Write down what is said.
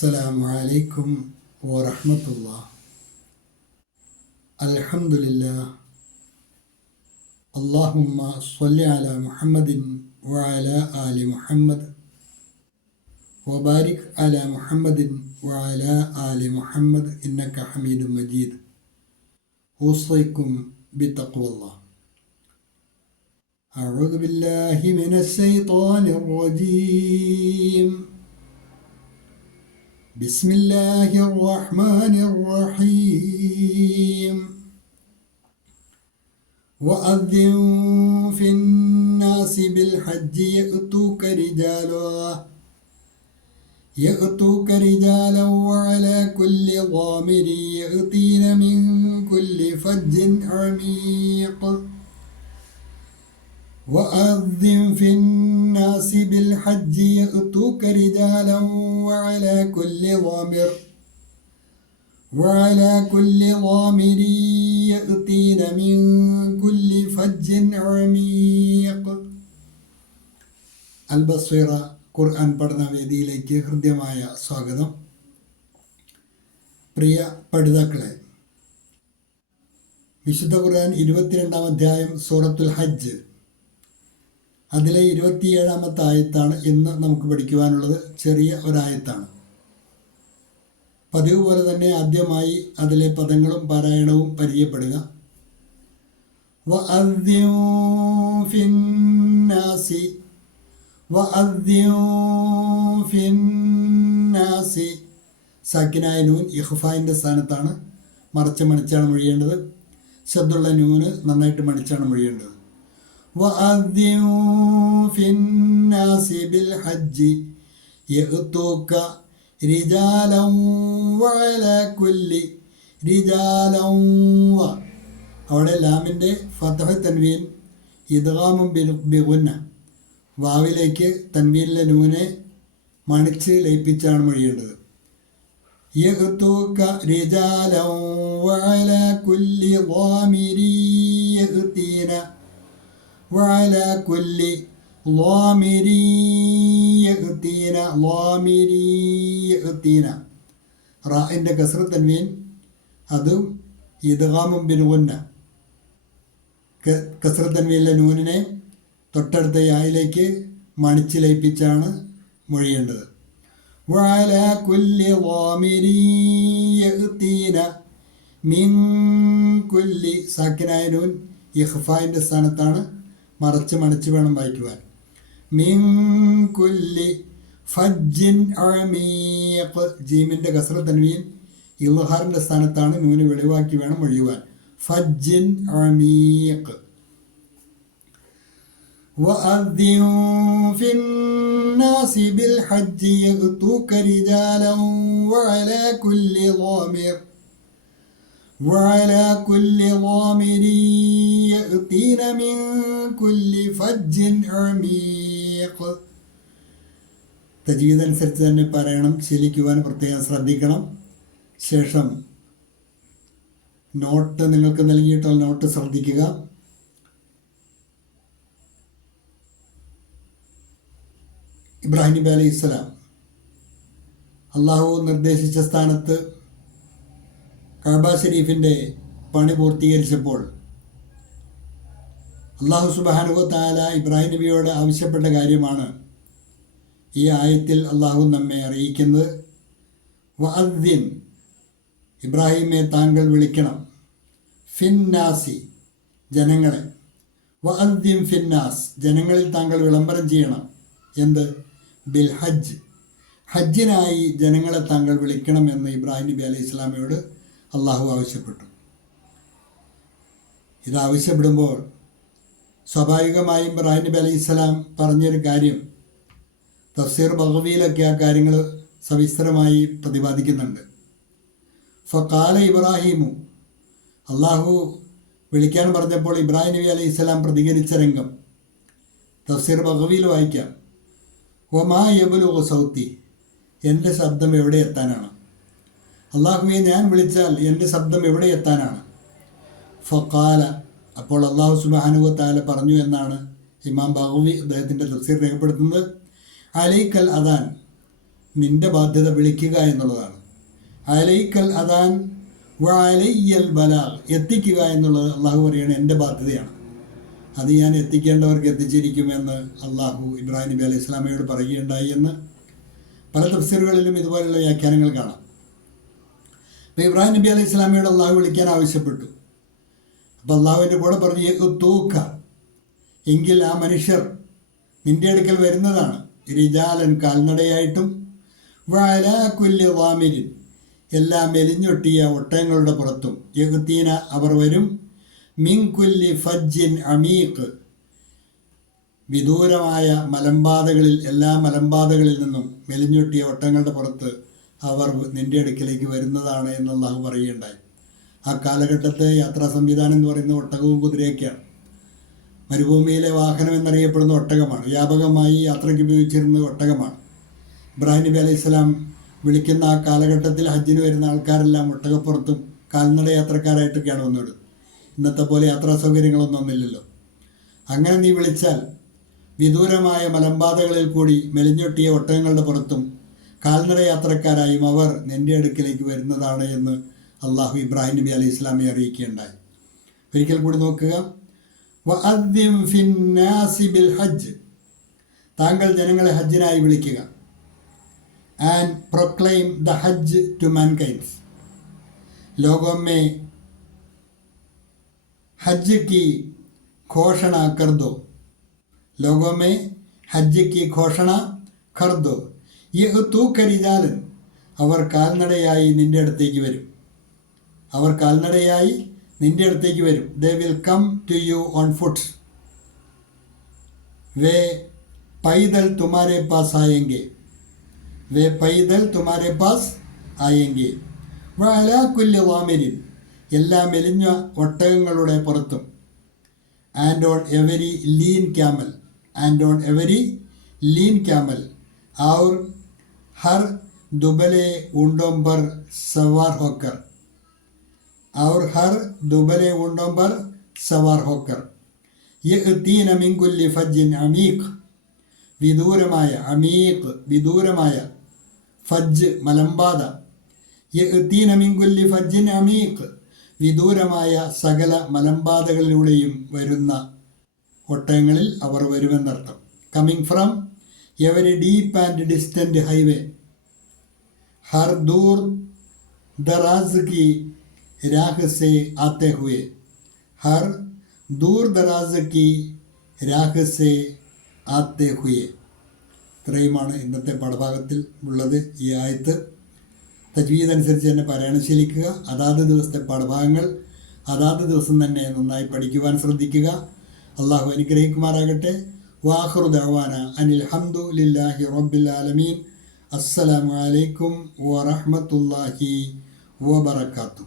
السلام عليكم ورحمة الله. الحمد لله. اللهم صل على محمد وعلى آل محمد وبارك على محمد وعلى آل محمد إنك حميد مجيد. أوصيكم بتقوى الله. أعوذ بالله من الشيطان الرجيم. بسم الله الرحمن الرحيم. وأذن في الناس بالحج يأتوك رجالا وعلى كل ضامر يأتين من كل فج عميق. وأذن في الناس بالحج يأتوك رجالا وعلى كل ضامر يأتين من كل فج عميق. അൽബസ്വീറ ഖുർആൻ പഠന വേദിയിലേക്ക് ഹൃദ്യമായ സ്വാഗതം. പ്രിയ പഠിതാക്കളെ, വിശുദ്ധ ഖുർആൻ 22-ാം അധ്യായം സൂറത്തുൽ ഹജ്ജ്, അതിലെ 27-ാമത്തെ ആയത്താണ് ഇന്ന് നമുക്ക് പഠിക്കുവാനുള്ളത്. ചെറിയ ഒരായത്താണ്. പതിവ് പോലെ തന്നെ ആദ്യമായി അതിലെ പദങ്ങളും പാരായണവും പരിചയപ്പെടുക. വഅദ്ദിൻ ഫിന്നാസി സാക്കിനായ നൂൻ ഇഖ്ഫായിൻ്റെ സ്ഥാനത്താണ്. മണിച്ചാണ് മൊഴിയേണ്ടത്. ശബ്ദമുള്ള നൂന് നന്നായിട്ട് മണിച്ചാണ് മൊഴിയേണ്ടത്. وأذن في الناس بالحج يأتوك رجالا وعلى كل رجالا. അവിടെ ലാമിൻ്റെ ഫതഹ് തൻവീൻ ഇദ്ഗാമും ബിഗുന്ന, വാവിലേക്ക് തൻവീനിലെ നൂനെ മണിച്ച് ലയിപ്പിച്ചാണ് മൊഴിയേണ്ടത്. يأتوك رجالا وعلى كل ضامر يأتين وعلى كل ضامر يأتين. റാഇൻ്റെ കസ്ർ തൻവീൻ, അതും ഇദ്ഗാമും ബിഗുന്ന. കസ്ർ തൻവീനിലെ നൂനിനെ തൊട്ടടുത്ത യായിലേക്ക് മണിച്ച് ലയിപ്പിച്ചാണ് മൊഴിയേണ്ടത്. وعلى كل ضامر يأتين من كل സാക്കിനായ നൂൻ ഇഖ്ഫായിൻ്റെ സ്ഥാനത്താണ്. മണിച്ച് വേണം വായിക്കുവാൻ. മിൻ കുല്ലി ഫജ്ജിൻ അമീഖ്, ജീമിൻ്റെ കസ്ര തൻവീൻ ഇൽഹാറിൻ്റെ സ്ഥാനത്താണ്. നൂന് വെളിവാക്കി വേണം ഒഴിയുവാൻ. ഫജ്ജിൻ അമീഖ്. വഅദ്ദിൻ ഫിന്നാസി ബിൽഹജ്ജി യഅ്തൂക റിജാലൻ വഅലാ കുല്ലി ضامر يأتين من كل فج عميق. തജ്വീദ് അനുസരിച്ച് തന്നെ പറയണം, ശീലിക്കുവാൻ പ്രത്യേകം ശ്രദ്ധിക്കണം. ശേഷം നോട്ട് നിങ്ങൾക്ക് നൽകിയിട്ടുള്ള നോട്ട് ശ്രദ്ധിക്കുക. ഇബ്രാഹിം നബി അലൈഹി സ്വലാം അള്ളാഹു നിർദ്ദേശിച്ച സ്ഥാനത്ത് കഅബ ഷരീഫിൻ്റെ പണി പൂർത്തീകരിച്ചപ്പോൾ അള്ളാഹു സുബ്ഹാനഹു വ തആല ഇബ്രാഹിം നബിയോട് ആവശ്യപ്പെട്ട കാര്യമാണ് ഈ ആയത്തിൽ അള്ളാഹു നമ്മെ അറിയിക്കുന്നത്. വഅദ്ദിൻ, ഇബ്രാഹിമെ താങ്കൾ വിളിക്കണം. ഫിന്നാസി, ജനങ്ങളെ. വഅദ്ദിൻ ഫിന്നാസ്, ജനങ്ങളിൽ താങ്കൾ വിളംബരം ചെയ്യണം. എന്ത്? ബിൽ ഹജ്ജ്, ഹജ്ജിനായി ജനങ്ങളെ താങ്കൾ വിളിക്കണം എന്ന് ഇബ്രാഹിം നബി അലൈഹി സ്വലാമയോട് അള്ളാഹു ആവശ്യപ്പെട്ടു. ഇതാവശ്യപ്പെടുമ്പോൾ സ്വാഭാവികമായും ഇബ്രാഹിം നബി അലൈഹി സ്വലാം പറഞ്ഞൊരു കാര്യം തഫ്സീർ ബഗവിയിലൊക്കെ ആ കാര്യങ്ങൾ സവിസ്തരമായി പ്രതിപാദിക്കുന്നുണ്ട്. ഫഖാല ഇബ്രാഹിമു, അള്ളാഹു വിളിക്കാൻ പറഞ്ഞപ്പോൾ ഇബ്രാഹിം നബി അലൈഹി സ്വലാം പ്രതികരിച്ച രംഗം തഫ്സീർ ബഗവിയിൽ വായിക്കാം. വമാ യബ്ലുഗു സൗത്തി, എൻ്റെ ശബ്ദം എവിടെ എത്താനാണ്? അള്ളാഹുവെ, ഞാൻ വിളിച്ചാൽ എൻ്റെ ശബ്ദം എവിടെ എത്താനാണ്? ഫഖാല, അപ്പോൾ അള്ളാഹു സുബ്ഹാനഹു വ തആല പറഞ്ഞു എന്നാണ് ഇമാം ബഗവി അദ്ദേഹത്തിൻ്റെ തഫ്സീർ രേഖപ്പെടുത്തുന്നത്. അലൈക്കൽ അദാൻ, നിൻ്റെ ബാധ്യത വിളിക്കുക എന്നുള്ളതാണ്. അലൈക്കൽ അദാൻ വ അലയ്യൽ ബലാഗ്, എത്തിക്കുക എന്നുള്ളത് അള്ളാഹു പറയുകയാണ് എൻ്റെ ബാധ്യതയാണ്. അത് ഞാൻ എത്തിക്കേണ്ടവർക്ക് എത്തിച്ചിരിക്കുമെന്ന് അള്ളാഹു ഇബ്രാഹിം നബി അലൈഹി സ്വലാമയോട് പറയുകയുണ്ടായി എന്ന് പല തഫ്സീറുകളിലും ഇതുപോലുള്ള വ്യാഖ്യാനങ്ങൾ കാണാം. അപ്പോൾ ഇബ്രാഹിം നബി അലൈഹി സ്വലാമയോട് അള്ളാഹു വിളിക്കാൻ ആവശ്യപ്പെട്ടു. അപ്പോൾ അള്ളാഹുവിൻ്റെ കൂടെ പറഞ്ഞു തൂക്ക, എങ്കിൽ ആ മനുഷ്യർ നിൻ്റെ അടുക്കൽ വരുന്നതാണ്. റിജാലൻ, കാൽനടയായിട്ടും, വഅലാ കുല്ലി വാമിരിൻ, എല്ലാ മെലിഞ്ഞൊട്ടിയ ഒട്ടകങ്ങളുടെ പുറത്തും, യഹ്തീന അവർ വരും, മിൻ കുല്ലി ഫജ്ജിൻ അമീഖ്, വിദൂരമായ മലമ്പാതകളിൽ, എല്ലാ മലമ്പാതകളിൽ നിന്നും മെലിഞ്ഞൊട്ടിയ ഒട്ടകങ്ങളുടെ പുറത്ത് അവർ നിൻ്റെ അടുക്കിലേക്ക് വരുന്നതാണ് എന്ന് അള്ളാഹു പറയുകയുണ്ടായി. ആ കാലഘട്ടത്തെ യാത്രാ സംവിധാനം എന്ന് പറയുന്നത് ഒട്ടകവും കുതിരയൊക്കെയാണ്. മരുഭൂമിയിലെ വാഹനം എന്നറിയപ്പെടുന്ന ഒട്ടകമാണ്. വ്യാപകമായി യാത്രയ്ക്ക് ഉപയോഗിച്ചിരുന്നത് ഒട്ടകമാണ്. ഇബ്രാഹിം നബി അലൈഹി സ്വലാം വിളിക്കുന്ന ആ കാലഘട്ടത്തിൽ ഹജ്ജിന് വരുന്ന ആൾക്കാരെല്ലാം ഒട്ടകപ്പുറത്തും കാൽനട യാത്രക്കാരായിട്ടൊക്കെയാണ് വന്നത്. ഇന്നത്തെ പോലെ യാത്രാ സൗകര്യങ്ങളൊന്നുമില്ലല്ലോ. അങ്ങനെ നീ വിളിച്ചാൽ വിദൂരമായ മലമ്പാതകളിൽ കൂടി മെലിഞ്ഞൊട്ടിയ ഒട്ടകങ്ങളുടെ പുറത്തും കാൽനട യാത്രക്കാരായും അവർ നിൻ്റെ അടുക്കിലേക്ക് വരുന്നതാണ് എന്ന് അള്ളാഹു ഇബ്രാഹിം നബി അലൈഹി സ്വലാമെ അറിയിക്കുകയുണ്ടായി. ഒരിക്കൽ കൂടി നോക്കുക. വഅദ്ദിം ഫിന്നാസി ബിൽ ഹജ്ജ്, താങ്കൾ ജനങ്ങളെ ഹജ്ജിനായി വിളിക്കുക. And proclaim the Hajj to mankind, ലോകോं में हज की घोषणा कर दो, लोगों में हज की घोषणा कर दो. യഹ്തൂക റിജാലൻ, അവർ കാൽനടയായി നിൻ്റെ അടുത്തേക്ക് വരും. അവർ കാൽനടയായി നിൻ്റെ അടുത്തേക്ക് വരും. They will come to you on foots, വേ പൈദൽ തുമാരെ പാസ് ആയെങ്കെ, വേ പൈദൽ തുമാരെ പാസ് ആയെങ്കെ. വഅലാ കുല്ലി വാമിരിൻ, എല്ലാ മെലിഞ്ഞ ഒട്ടകങ്ങളുടെ പുറത്തും, and on every lean camel, and on every lean camel, और हर दुबले ऊँटों पर सवार होकर, और हर दुबले ऊँटों पर सवार होकर, യഅ്തീന മിൻ കുല്ലി ഫജ്ജിൻ അമീഖ്, വിദൂരമായ, അമീഖ് വിദൂരമായ, ഫജ്ജ് മലമ്പാത, യഅ്തീന മിൻ കുല്ലി ഫജ്ജിൻ അമീഖ്, വിദൂരമായ സകല മലമ്പാതകളിലൂടെയും വരുന്ന ഒട്ടകങ്ങളിൽ അവർ വരുമെന്നർത്ഥം. Coming from every deep and distant highway, ഹർ ദൂർ ദറാസ് की राह से आते हुए, हर दूर दराज की राह से आते हुए. ഇത്രയുമാണ് ഇന്നത്തെ പാഠഭാഗത്തിൽ ഉള്ളത്. ഈ ആയത്ത് തജ്വീദ് അനുസരിച്ച് തന്നെ പാരായണം ശീലിക്കുക. അതാത് ദിവസത്തെ പാഠഭാഗങ്ങൾ അതാത് ദിവസം തന്നെ നന്നായി പഠിക്കുവാൻ ശ്രദ്ധിക്കുക. അള്ളാഹു അനുഗ്രഹിക്കുമാറാകട്ടെ. വാഖിറു ദഅവാന അനിൽ ഹംദു ലില്ലാഹി റബ്ബിൽ ആലമീൻ. അസ്സലാമു അലൈക്കും വറഹ്മത്തുള്ളാഹി വബറകാതുഹു.